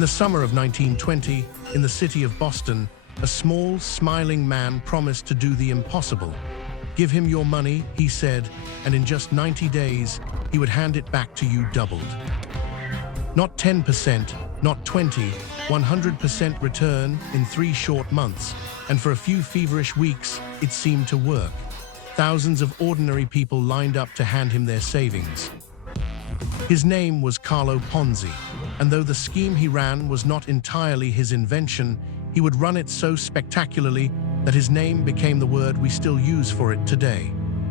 In the summer of 1920, in the city of Boston, a small, smiling man promised to do the impossible. Give him your money, he said, and in just 90 days, he would hand it back to you doubled. Not 10%, not 20, 100% return in 3 short months, and for a few feverish weeks, it seemed to work. Thousands of ordinary people lined up to hand him their savings. His name was Charles Ponzi, and though the scheme he ran was not entirely his invention, he would run it so spectacularly that his name became the word we still use for it today,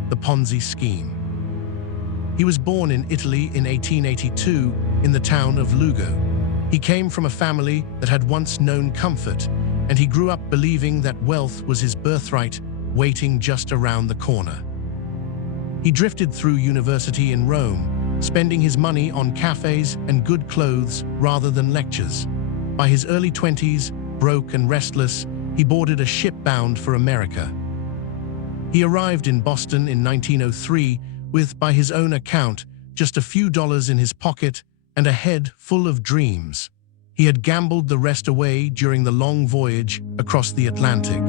the Ponzi scheme. He was born in Italy in 1882 in the town of Lugo. He came from a family that had once known comfort, and he grew up believing that wealth was his birthright, waiting just around the corner. He drifted through university in Rome, spending his money on cafes and good clothes rather than lectures. By his early 20s, broke and restless, he boarded a ship bound for America. He arrived in Boston in 1903 with, by his own account, just a few dollars in his pocket and a head full of dreams. He had gambled the rest away during the long voyage across the Atlantic.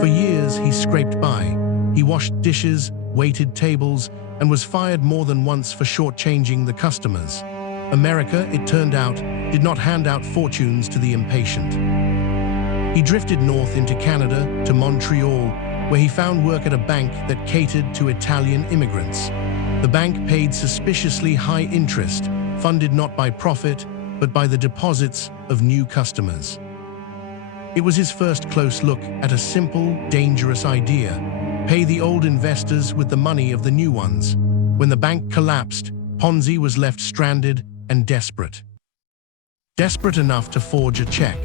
For years, he scraped by. He washed dishes, waited tables, and was fired more than once for shortchanging the customers. America, it turned out, did not hand out fortunes to the impatient. He drifted north into Canada, to Montreal, where he found work at a bank that catered to Italian immigrants. The bank paid suspiciously high interest, funded not by profit, but by the deposits of new customers. It was his first close look at a simple, dangerous idea: pay the old investors with the money of the new ones. When the bank collapsed, Ponzi was left stranded and desperate. Desperate enough to forge a check.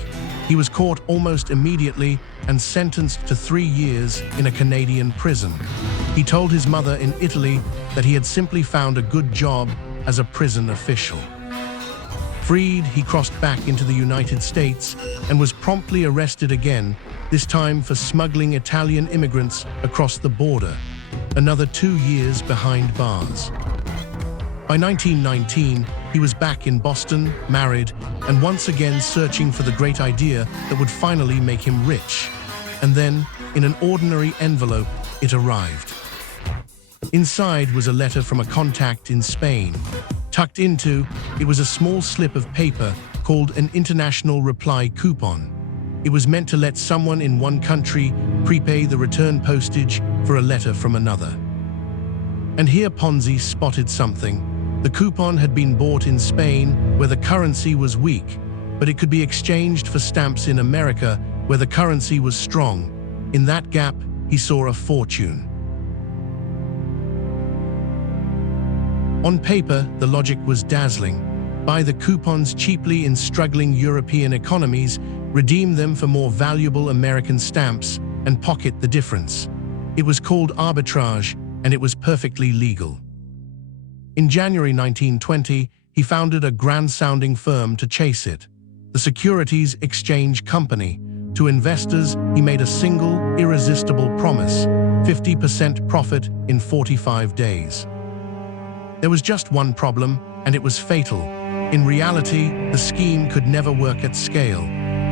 He was caught almost immediately and sentenced to 3 years in a Canadian prison. He told his mother in Italy that he had simply found a good job as a prison official. Freed, he crossed back into the United States and was promptly arrested again, this time for smuggling Italian immigrants across the border, another 2 years behind bars. By 1919, he was back in Boston, married, and once again searching for the great idea that would finally make him rich. And then, in an ordinary envelope, it arrived. Inside was a letter from a contact in Spain. Tucked into, it was a small slip of paper called an international reply coupon. It was meant to let someone in one country prepay the return postage for a letter from another. And here Ponzi spotted something. The coupon had been bought in Spain, where the currency was weak, but it could be exchanged for stamps in America, where the currency was strong. In that gap, he saw a fortune. On paper, the logic was dazzling. Buy the coupons cheaply in struggling European economies, redeem them for more valuable American stamps, and pocket the difference. It was called arbitrage, and it was perfectly legal. In January 1920, he founded a grand-sounding firm to chase it, the Securities Exchange Company. To investors, he made a single, irresistible promise: 50% profit in 45 days. There was just one problem, and it was fatal. In reality, the scheme could never work at scale.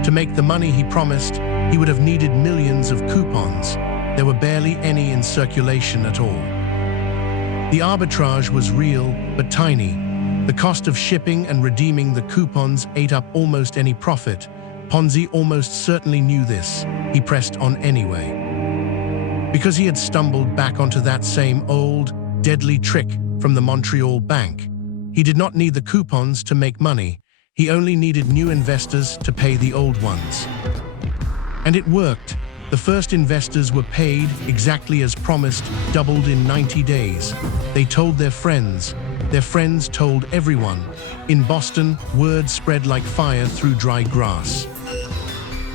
To make the money he promised, he would have needed millions of coupons. There were barely any in circulation at all. The arbitrage was real, but tiny. The cost of shipping and redeeming the coupons ate up almost any profit. Ponzi almost certainly knew this. He pressed on anyway. Because he had stumbled back onto that same old, deadly trick from the Montreal bank. He did not need the coupons to make money. He only needed new investors to pay the old ones. And it worked. The first investors were paid exactly as promised, doubled in 90 days. They told their friends told everyone. In Boston, word spread like fire through dry grass.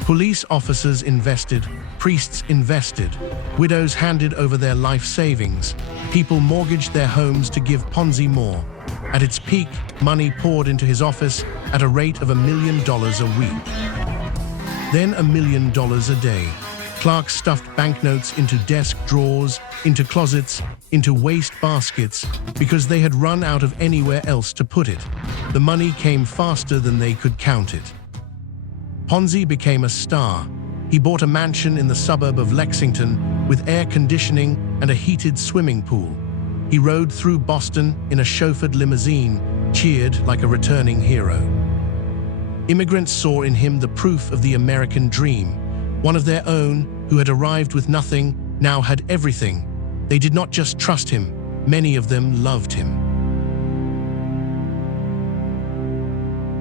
Police officers invested, priests invested, widows handed over their life savings, people mortgaged their homes to give Ponzi more. At its peak, money poured into his office at a rate of $1 million a week. Then $1 million a day. Clerks stuffed banknotes into desk drawers, into closets, into waste baskets, because they had run out of anywhere else to put it. The money came faster than they could count it. Ponzi became a star. He bought a mansion in the suburb of Lexington with air conditioning and a heated swimming pool. He rode through Boston in a chauffeured limousine, cheered like a returning hero. Immigrants saw in him the proof of the American dream. One of their own, who had arrived with nothing, now had everything. They did not just trust him, many of them loved him.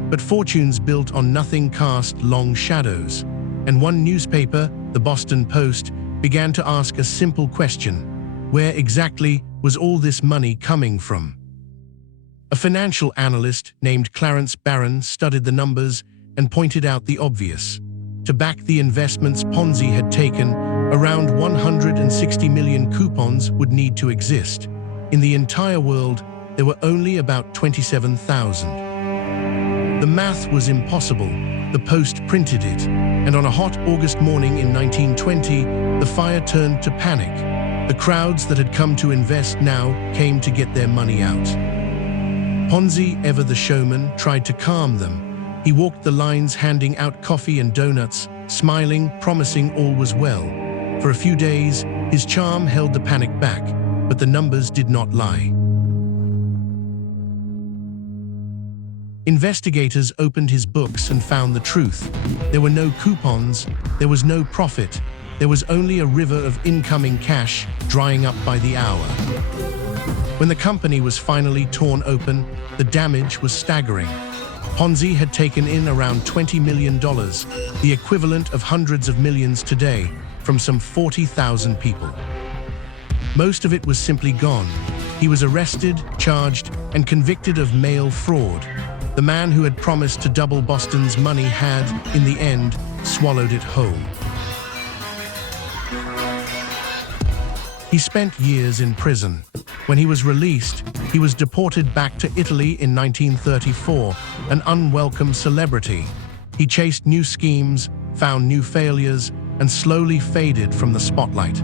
But fortunes built on nothing cast long shadows, and one newspaper, the Boston Post, began to ask a simple question: where exactly was all this money coming from? A financial analyst named Clarence Barron studied the numbers and pointed out the obvious. To back the investments Ponzi had taken, around 160 million coupons would need to exist. In the entire world, there were only about 27,000. The math was impossible. The Post printed it, and on a hot August morning in 1920, the fire turned to panic. The crowds that had come to invest now came to get their money out. Ponzi, ever the showman, tried to calm them. He walked the lines handing out coffee and donuts, smiling, promising all was well. For a few days, his charm held the panic back, but the numbers did not lie. Investigators opened his books and found the truth. There were no coupons, there was no profit, there was only a river of incoming cash drying up by the hour. When the company was finally torn open, the damage was staggering. Ponzi had taken in around $20 million, the equivalent of hundreds of millions today, from some 40,000 people. Most of it was simply gone. He was arrested, charged, and convicted of mail fraud. The man who had promised to double Boston's money had, in the end, swallowed it whole. He spent years in prison. When he was released, he was deported back to Italy in 1934, an unwelcome celebrity. He chased new schemes, found new failures, and slowly faded from the spotlight.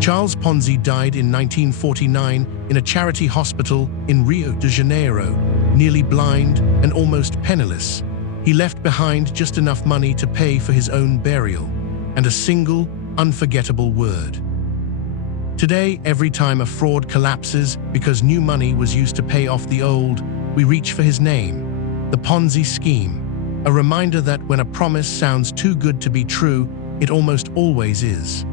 Charles Ponzi died in 1949 in a charity hospital in Rio de Janeiro, nearly blind and almost penniless. He left behind just enough money to pay for his own burial, and a single, unforgettable word. Today, every time a fraud collapses because new money was used to pay off the old, we reach for his name, the Ponzi scheme, a reminder that when a promise sounds too good to be true, it almost always is.